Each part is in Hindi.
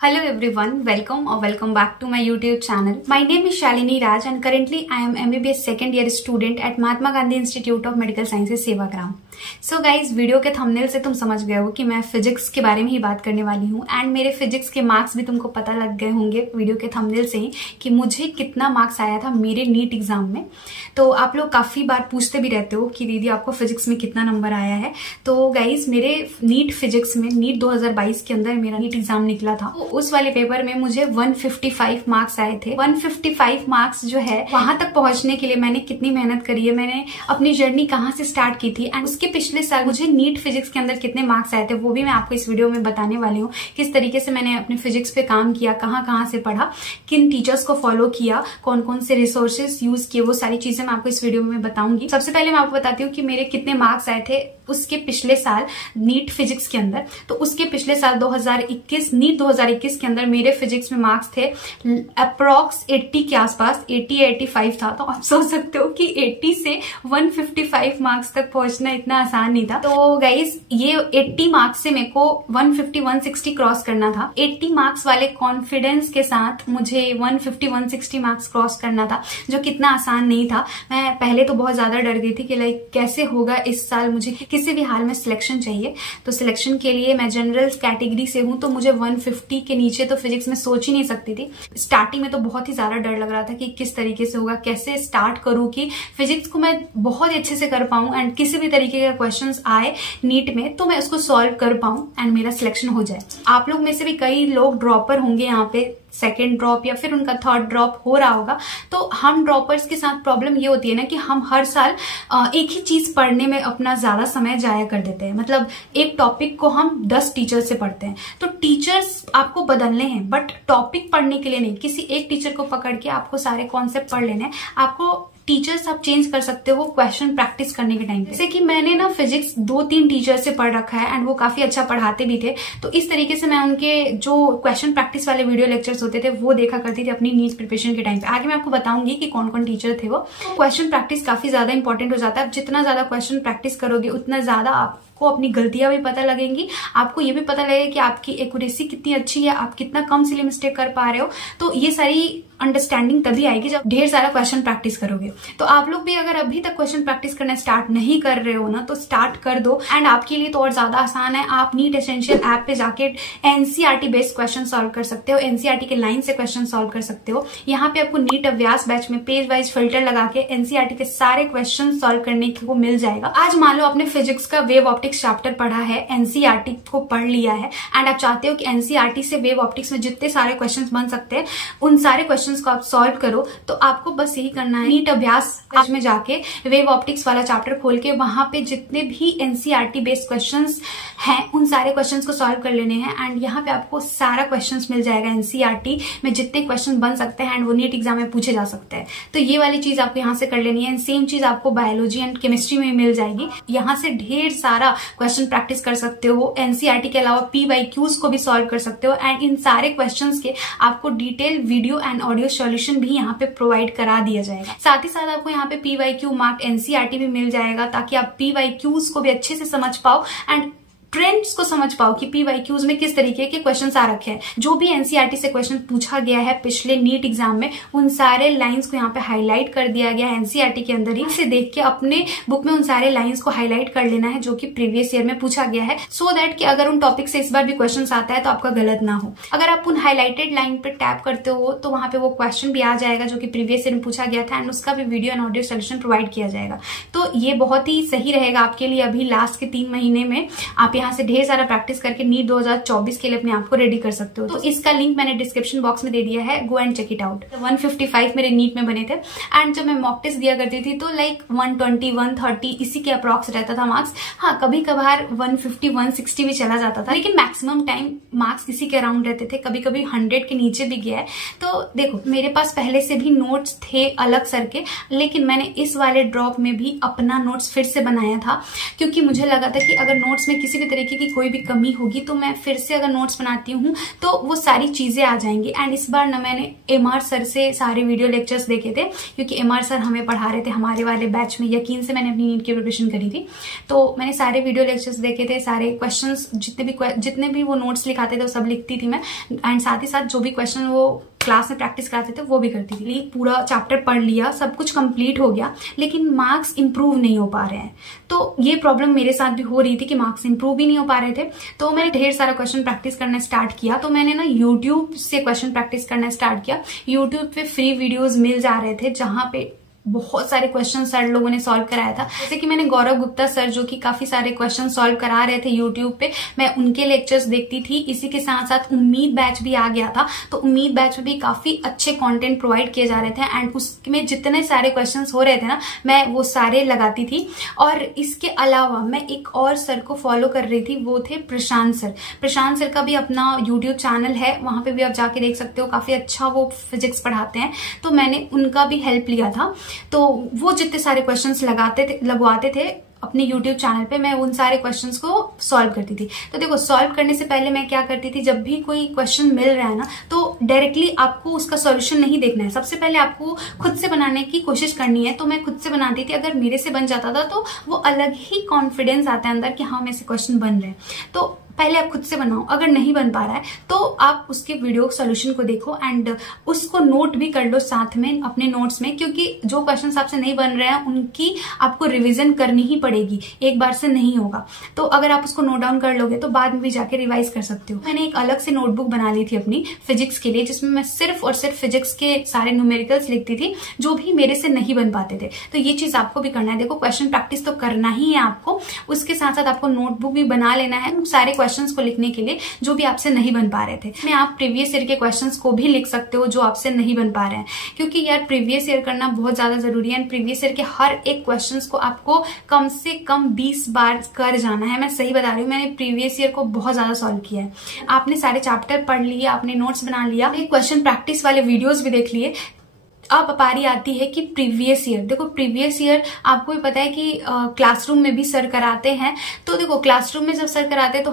Hello everyone, welcome or welcome back to my YouTube channel. My name is Shalini Raj and currently I am MBBS second year student at Mahatma Gandhi Institute of Medical Sciences Sevagram. So guys, video के थंबनेल से तुम समझ गए हो कि मैं फिजिक्स के बारे में ही बात करने वाली हूँ एंड मेरे फिजिक्स के मार्क्स भी तुमको पता लग गए होंगे वीडियो के थंबनेल से ही कि मुझे कितना मार्क्स आया था मेरे नीट एग्जाम में. तो आप लोग काफी बार पूछते भी रहते हो कि दीदी आपको फिजिक्स में कितना नंबर आया है. तो गाइज मेरे नीट फिजिक्स में नीट 2022 के अंदर मेरा नीट एग्जाम निकला था. उस वाले पेपर में मुझे 155 मार्क्स आए थे. 155 मार्क्स जो है वहां तक पहुंचने के लिए मैंने कितनी मेहनत करी है, मैंने अपनी जर्नी कहाँ से स्टार्ट की थी एंड उसके पिछले साल मुझे नीट फिजिक्स के अंदर कितने मार्क्स आए थे वो भी मैं आपको इस वीडियो में बताने वाली हूँ. किस तरीके से मैंने अपने फिजिक्स पे काम किया, कहाँ से पढ़ा, किन टीचर्स को फॉलो किया, कौन कौन से रिसोर्सेज यूज किए, वो सारी चीजें मैं आपको इस वीडियो में बताऊंगी. सबसे पहले मैं आपको बताती हूँ कि मेरे कितने मार्क्स आए थे उसके पिछले साल नीट फिजिक्स के अंदर. तो उसके पिछले साल 2021 नीट 2021 के अंदर मेरे फिजिक्स में मार्क्स थे अप्रॉक्स 80 के आसपास, 80 या 85 था. तो आप सोच सकते हो कि 80 से 155 मार्क्स तक पहुंचना इतना आसान नहीं था. तो गाइज ये 80 मार्क्स से मेरे को 150 160 क्रॉस करना था. 80 मार्क्स वाले कॉन्फिडेंस के साथ मुझे 150 160 मार्क्स क्रॉस करना था, जो कितना आसान नहीं था. मैं पहले तो बहुत ज्यादा डर गई थी कि लाइक कैसे होगा इस साल, मुझे किसी भी हाल में सिलेक्शन चाहिए. तो सिलेक्शन के लिए मैं जनरल कैटेगरी से हूं तो मुझे 150 के नीचे तो फिजिक्स में सोच ही नहीं सकती थी. स्टार्टिंग में तो बहुत ही ज्यादा डर लग रहा था कि किस तरीके से होगा, कैसे स्टार्ट करूं कि फिजिक्स को मैं बहुत अच्छे से कर पाऊं एंड किसी भी तरीके का क्वेश्चंस आए नीट में तो मैं उसको सॉल्व कर पाऊं एंड मेरा सिलेक्शन हो जाए. आप लोग में से भी कई लोग ड्रॉपर होंगे यहाँ पे, सेकेंड ड्रॉप या फिर उनका थर्ड ड्रॉप हो रहा होगा. तो हम ड्रॉपर्स के साथ प्रॉब्लम ये होती है ना कि हम हर साल एक ही चीज पढ़ने में अपना ज्यादा समय जाया कर देते हैं. मतलब एक टॉपिक को हम 10 टीचर से पढ़ते हैं. तो टीचर्स आपको बदलने हैं बट टॉपिक पढ़ने के लिए नहीं. किसी एक टीचर को पकड़ के आपको सारे कॉन्सेप्ट पढ़ लेने हैं. आपको टीचर्स आप चेंज कर सकते हो क्वेश्चन प्रैक्टिस करने के टाइम पे. जैसे कि मैंने ना फिजिक्स 2-3 टीचर से पढ़ रखा है एंड वो काफी अच्छा पढ़ाते भी थे. तो इस तरीके से मैं उनके जो क्वेश्चन प्रैक्टिस वाले वीडियो लेक्चर्स होते थे वो देखा करती थी अपनी नीट प्रिपरेशन के टाइम पे. आगे मैं आपको बताऊंगी कि कौन कौन टीचर थे वो. क्वेश्चन प्रैक्टिस काफी ज्यादा इंपॉर्टेंट हो जाता है. जितना ज्यादा क्वेश्चन प्रैक्टिस करोगे उतना ज्यादा आपको अपनी गलतियां भी पता लगेंगी. आपको ये भी पता लगेगा कि आपकी एक्यूरेसी कितनी अच्छी है, आप कितना कम सिली मिस्टेक कर पा रहे हो. तो ये सारी अंडरस्टैंडिंग तभी आएगी जब ढेर सारा क्वेश्चन प्रैक्टिस करोगे. तो आप लोग भी अगर अभी तक क्वेश्चन प्रैक्टिस करना स्टार्ट नहीं कर रहे हो ना तो स्टार्ट कर दो एंड आपके लिए तो और ज्यादा आसान है. आप नीट एसेंशियल ऐप पे जाके एनसीईआरटी बेस्ड क्वेश्चन सॉल्व कर सकते हो, एनसीईआरटी के लाइन से क्वेश्चन सॉल्व कर सकते हो. यहाँ पे आपको नीट अभ्यास बैच में पेज वाइज फिल्टर लगा के एनसीईआरटी के सारे क्वेश्चन सॉल्व करने को मिल जाएगा. आज मान लो आपने फिजिक्स का वेव ऑप्टिक्स चैप्टर पढ़ा है, एनसीईआरटी को पढ़ लिया है एंड आप चाहते हो कि एनसीईआरटी से वेव ऑप्टिक्स में जितने सारे क्वेश्चन बन सकते हैं उन सारे क्वेश्चन को आप सॉल्व करो. तो आपको बस यही करना है, नीट अभ्यास में जाके वेव ऑप्टिक्स वाला चैप्टर खोल के वहां पे जितने भी एनसीईआरटी बेस्ड क्वेश्चंस हैं उन सारे क्वेश्चंस को सॉल्व कर लेने हैं एंड यहाँ पे आपको सारा क्वेश्चंस मिल जाएगा. एनसीईआरटी में जितने क्वेश्चन बन सकते हैं एंड वो नीट एग्जाम में पूछे जा सकते हैं. तो ये वाली चीज आपको यहाँ से कर लेनी है. सेम चीज आपको बायोलॉजी एंड केमिस्ट्री में मिल जाएगी. यहाँ से ढेर सारा क्वेश्चन प्रैक्टिस कर सकते हो. एनसीईआरटी के अलावा PYQs को भी सॉल्व कर सकते हो एंड इन सारे क्वेश्चंस के आपको detail video and audio solution भी यहाँ पे प्रोवाइड करा दिया जाएगा. साथ ही साथ आपको यहाँ पे PYQ मार्क एनसीईआरटी भी मिल जाएगा ताकि आप PYQs को भी अच्छे से समझ पाओ एंड ट्रेंड्स को समझ पाओ कि PYQs में किस तरीके के क्वेश्चंस आ रखे हैं. जो भी एनसीईआरटी से क्वेश्चन पूछा गया है पिछले नीट एग्जाम में उन सारे लाइंस को यहाँ पे हाईलाइट कर दिया गया है एनसीईआरटी के अंदर ही. से देख के अपने बुक में उन सारे लाइंस को हाईलाइट कर लेना है जो कि प्रीवियस ईयर में पूछा गया है, सो दैट कि अगर उन टॉपिक से इस बार भी क्वेश्चन आता है तो आपका गलत ना हो. अगर आप उन हाईलाइटेड लाइन पे टैप करते हो तो वहां पे वो क्वेश्चन भी आ जाएगा जो कि प्रीवियस ईयर में पूछा गया था एंड उसका भी video and audio solution provide किया जाएगा. तो ये बहुत ही सही रहेगा आपके लिए. अभी लास्ट के 3 महीने में आप यहाँ से ढेर सारा प्रैक्टिस करके नीट 2024 के लिए अपने आप को रेडी कर सकते हो. तो इसका लिंक मैंने डिस्क्रिप्शन बॉक्स में दे दिया है, go and check it out. 155 मेरे नीट में बने थे एंड जब मैं मॉक टेस्ट दिया करती थी तो लाइक 120 130 इसी के अप्रॉक्स रहता था मार्क्स. हाँ, कभी कभार 150 160 भी चला जाता था लेकिन मैक्सिमम टाइम मार्क्स इसी के अराउंड रहते थे. कभी कभी 100 के नीचे भी गया है. तो देखो मेरे पास पहले से भी नोट्स थे अलग सर के, लेकिन मैंने इस वाले ड्रॉप में भी अपना नोट्स फिर से बनाया था क्योंकि मुझे लगा था कि अगर नोट्स में किसी भी तरीके की कोई भी कमी होगी तो मैं फिर से अगर नोट्स बनाती हूँ तो वो सारी चीजें आ जाएंगी। एंड इस बार ना मैंने MR सर से सारे वीडियो लेक्चर्स देखे थे, क्योंकि MR सर हमें पढ़ा रहे थे हमारे वाले बैच में। यकीन से मैंने अपनी नीट की प्रिपरेशन करी थी, तो मैंने सारे वीडियो लेक्चर्स देखे थे, सारे क्वेश्चंस जितने भी वो नोट्स लिखाते थे वो सब लिखती थी मैं। एंड साथ ही साथ जो भी क्वेश्चन वो क्लास में प्रैक्टिस कराते थे वो भी करती थी। पूरा चैप्टर पढ़ लिया, सब कुछ कंप्लीट हो गया, लेकिन मार्क्स इंप्रूव नहीं हो पा रहे हैं। तो ये प्रॉब्लम मेरे साथ भी हो रही थी कि मार्क्स इंप्रूव भी नहीं हो पा रहे थे। तो मैंने ढेर सारा क्वेश्चन प्रैक्टिस करना स्टार्ट किया। तो मैंने ना यूट्यूब से क्वेश्चन प्रैक्टिस करना स्टार्ट किया। यूट्यूब पे फ्री वीडियोज मिल जा रहे थे जहां पे बहुत सारे क्वेश्चन सर लोगों ने सॉल्व कराया था। जैसे कि मैंने गौरव गुप्ता सर जो कि काफी सारे क्वेश्चन सॉल्व करा रहे थे यूट्यूब पे, मैं उनके लेक्चर्स देखती थी। इसी के साथ साथ उम्मीद बैच भी आ गया था, तो उम्मीद बैच में भी काफी अच्छे कंटेंट प्रोवाइड किए जा रहे थे। एंड उसमें जितने सारे क्वेश्चंस हो रहे थे ना, मैं वो सारे लगाती थी। और इसके अलावा मैं एक और सर को फॉलो कर रही थी, वो थे प्रशांत सर। प्रशांत सर का भी अपना यूट्यूब चैनल है, वहां पे भी आप जाके देख सकते हो। काफी अच्छा वो फिजिक्स पढ़ाते हैं, तो मैंने उनका भी हेल्प लिया था। तो वो जितने सारे क्वेश्चंस लगवाते थे अपने YouTube चैनल पे, मैं उन सारे क्वेश्चंस को सॉल्व करती थी। तो देखो, सॉल्व करने से पहले मैं क्या करती थी, जब भी कोई क्वेश्चन मिल रहा है ना, तो डायरेक्टली आपको उसका सॉल्यूशन नहीं देखना है। सबसे पहले आपको खुद से बनाने की कोशिश करनी है। तो मैं खुद से बनाती थी। अगर मेरे से बन जाता था तो वो अलग ही कॉन्फिडेंस आता है अंदर कि हाँ मेरे से क्वेश्चन बन रहे हैं। तो पहले आप खुद से बनाओ। अगर नहीं बन पा रहा है तो आप उसके वीडियो सॉल्यूशन को देखो एंड उसको नोट भी कर लो साथ में अपने नोट्स में, क्योंकि जो क्वेश्चंस आपसे नहीं बन रहे हैं उनकी आपको रिवीजन करनी ही पड़ेगी, एक बार से नहीं होगा। तो अगर आप उसको नोट डाउन कर लोगे तो बाद में भी जाके रिवाइज कर सकते हो। मैंने एक अलग से नोटबुक बना ली थी अपनी फिजिक्स के लिए, जिसमें मैं सिर्फ और सिर्फ फिजिक्स के सारे न्यूमेरिकल्स लिखती थी जो भी मेरे से नहीं बन पाते थे। तो ये चीज आपको भी करना है। देखो, क्वेश्चन प्रैक्टिस तो करना ही है आपको, उसके साथ साथ आपको नोटबुक भी बना लेना है सारे क्वेश्चंस को लिखने के लिए जो भी आपसे नहीं बन पा रहे थे। इसमें आप प्रीवियस ईयर के क्वेश्चंस को भी लिख सकते हो जो आपसे नहीं बन पा रहे हैं, क्योंकि यार प्रीवियस ईयर करना बहुत ज्यादा जरूरी है। प्रीवियस ईयर के हर एक क्वेश्चंस को आपको कम से कम 20 बार कर जाना है। मैं सही बता रही हूँ, मैंने प्रीवियस ईयर को बहुत ज्यादा सॉल्व किया है। आपने सारे चैप्टर पढ़ लिए, आपने नोट्स बना लिया, क्वेश्चन प्रैक्टिस वाले वीडियोज भी देख लिए। अब बारी आती है कि प्रीवियस ईयर। देखो, प्रीवियस ईयर आपको भी पता है कि क्लासरूम में भी सर कराते हैं। तो देखो, क्लासरूम में जब सर कराते हैं तो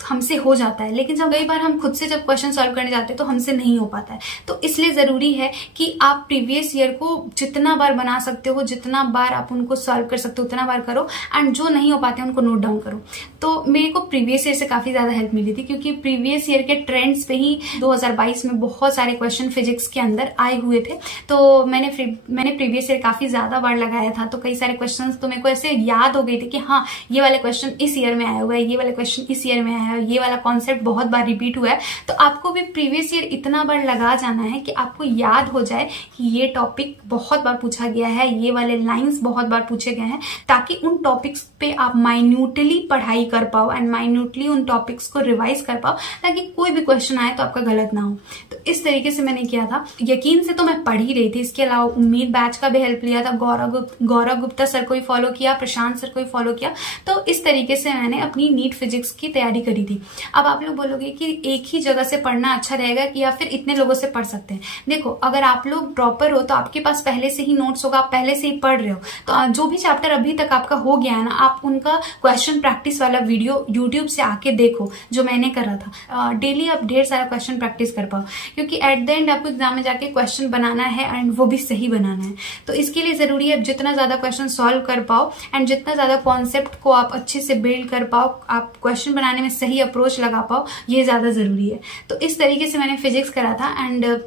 हमसे हो जाता है, लेकिन जब कई बार हम खुद से जब क्वेश्चन सॉल्व करने जाते हैं तो हमसे नहीं हो पाता है। तो इसलिए जरूरी है कि आप प्रीवियस ईयर को जितना बार बना सकते हो, जितना बार आप उनको सॉल्व कर सकते हो उतना बार करो। एंड जो नहीं हो पाते उनको नोट डाउन करो। तो मेरे को प्रीवियस ईयर से काफी ज्यादा हेल्प मिली थी, क्योंकि प्रीवियस ईयर के ट्रेंड्स पे ही 2022 में बहुत सारे क्वेश्चन फिजिक्स के अंदर आए हुए थे। तो मैंने प्रीवियस ईयर काफी ज्यादा बार लगाया था। तो कई सारे क्वेश्चन तो मेरे को ऐसे याद हो गए थे कि हाँ ये वाले क्वेश्चन इस ईयर में आया हुआ है, ये वाले क्वेश्चन इस ईयर में आया है, ये वाला कॉन्सेप्ट बहुत बार रिपीट हुआ है। तो आपको भी प्रीवियस ईयर इतना बार लगा जाना है कि आपको याद हो जाए कि ये टॉपिक बहुत बार पूछा गया है, ये वाले लाइंस बहुत बार पूछे गए हैं, ताकि उन टॉपिक्स पे आप माइन्यूटली पढ़ाई कर पाओ एंड माइन्यूटली उन टॉपिक्स को रिवाइज कर पाओ, ताकि कोई भी क्वेश्चन आए तो आपका गलत ना हो। तो इस तरीके से मैंने किया था। यकीन से तो मैं पढ़ ही रही थी। इसके अलावा उम्मीद बैच का भी हेल्प लिया था, गौरव गुप्ता सर को ही फॉलो किया, प्रशांत सर को ही फॉलो किया। तो इस तरीके से मैंने अपनी नीट फिजिक्स की तैयारी करी थी। अब आप लोग बोलोगे कि एक ही जगह से पढ़ना अच्छा रहेगा कि या फिर इतने लोगों से पढ़ सकते हैं। देखो, अगर आप लोग ड्रॉपर हो तो आपके पास पहले से ही नोट्स होगा, आप पहले से ही पढ़ रहे हो। तो जो भी चैप्टर अभी तक आपका हो गया है ना, आप उनका क्वेश्चन प्रैक्टिस वाला वीडियो यूट्यूब से आके देखो, जो मैंने करा था। डेली आप ढेर सारा क्वेश्चन प्रैक्टिस कर पाओ, क्योंकि एट द एंड आपको एग्जाम में जाके क्वेश्चन बनाना है एंड वो भी सही बनाना है। तो इसके लिए जरूरी है जितना ज्यादा क्वेश्चन सॉल्व कर पाओ एंड जितना ज्यादा कॉन्सेप्ट को आप अच्छे से बिल्ड कर पाओ, आप क्वेश्चन बनाने में सही अप्रोच लगा पाओ, ये ज्यादा जरूरी है। तो इस तरीके से मैंने फिजिक्स करा था। एंड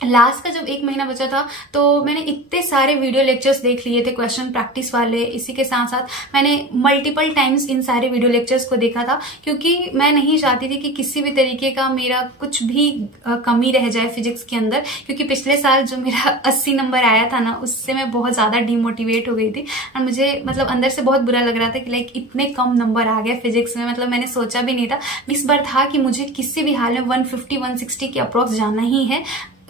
लास्ट का जब 1 महीना बचा था तो मैंने इतने सारे वीडियो लेक्चर्स देख लिए थे क्वेश्चन प्रैक्टिस वाले। इसी के साथ साथ मैंने मल्टीपल टाइम्स इन सारे वीडियो लेक्चर्स को देखा था, क्योंकि मैं नहीं चाहती थी कि किसी भी तरीके का मेरा कुछ भी कमी रह जाए फिजिक्स के अंदर। क्योंकि पिछले साल जो मेरा 80 नंबर आया था ना, उससे मैं बहुत ज्यादा डिमोटिवेट हो गई थी और मुझे मतलब अंदर से बहुत बुरा लग रहा था कि लाइक इतने कम नंबर आ गए फिजिक्स में। मतलब मैंने सोचा भी नहीं था। इस बार था कि मुझे किसी भी हाल में 150-160 के अप्रोक्स जाना ही है।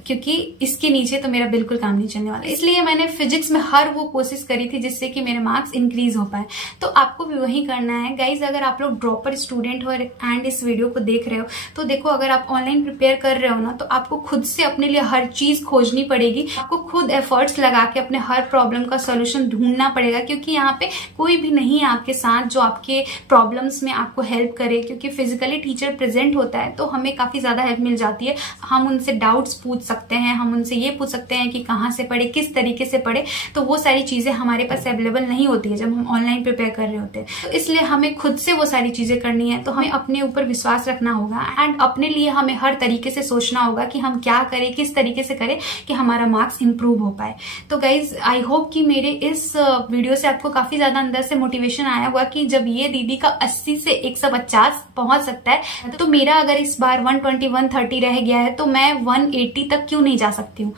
क्योंकि इसके नीचे तो मेरा बिल्कुल काम नहीं चलने वाला। इसलिए मैंने फिजिक्स में हर वो कोशिश करी थी जिससे कि मेरे मार्क्स इंक्रीज हो पाए। तो आपको भी वही करना है गाइज। अगर आप लोग ड्रॉपर स्टूडेंट हो एंड इस वीडियो को देख रहे हो तो देखो, अगर आप ऑनलाइन प्रिपेयर कर रहे हो ना, तो आपको खुद से अपने लिए हर चीज खोजनी पड़ेगी। आपको खुद एफर्ट्स लगा के अपने हर प्रॉब्लम का सोल्यूशन ढूंढना पड़ेगा, क्योंकि यहाँ पे कोई भी नहीं है आपके साथ जो आपके प्रॉब्लम्स में आपको हेल्प करे। क्योंकि फिजिकली टीचर प्रेजेंट होता है तो हमें काफी ज्यादा हेल्प मिल जाती है। हम उनसे डाउट्स पूछ सकते हैं, हम उनसे ये पूछ सकते हैं कि कहाँ से पढ़े, किस तरीके से पढ़े। तो वो सारी चीजें हमारे पास अवेलेबल नहीं होती है जब हम ऑनलाइन प्रिपेयर कर रहे होते हैं। तो इसलिए हमें खुद से वो सारी चीजें करनी है। तो हमें अपने ऊपर विश्वास रखना होगा एंड अपने लिए हमें हर तरीके से सोचना होगा कि हम क्या करें, किस तरीके से करें कि हमारा मार्क्स इंप्रूव हो पाए। तो गाइज, आई होप कि मेरे इस वीडियो से आपको काफी ज्यादा अंदर से मोटिवेशन आया होगा कि जब ये दीदी का 80 से 150 पहुंच सकता है, तो मेरा अगर इस बार 120 130 रह गया है तो मैं 180 तक क्यों नहीं जा सकती हूँ।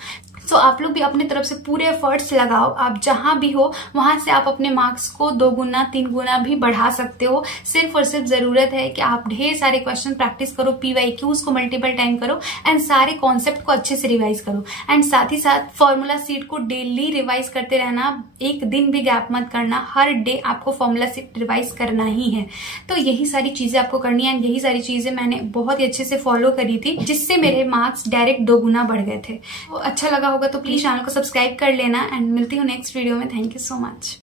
तो आप लोग भी अपने तरफ से पूरे एफर्ट्स लगाओ। आप जहां भी हो वहां से आप अपने मार्क्स को 2 गुना 3 गुना भी बढ़ा सकते हो। सिर्फ और सिर्फ जरूरत है कि आप ढेर सारे क्वेश्चन प्रैक्टिस करो, PYQs को मल्टीपल टाइम करो एंड सारे कॉन्सेप्ट को अच्छे से रिवाइज करो। एंड साथ ही साथ फॉर्मूला सीट को डेली रिवाइज करते रहना, एक दिन भी गैप मत करना। हर डे आपको फॉर्मूला सीट रिवाइज करना ही है। तो यही सारी चीजें आपको करनी है। यही सारी चीजें मैंने बहुत ही अच्छे से फॉलो करी थी, जिससे मेरे मार्क्स डायरेक्ट 2 गुना बढ़ गए थे। तो अच्छा लगा होगा तो प्लीज चैनल को सब्सक्राइब कर लेना एंड मिलती हूँ नेक्स्ट वीडियो में। Thank you so much.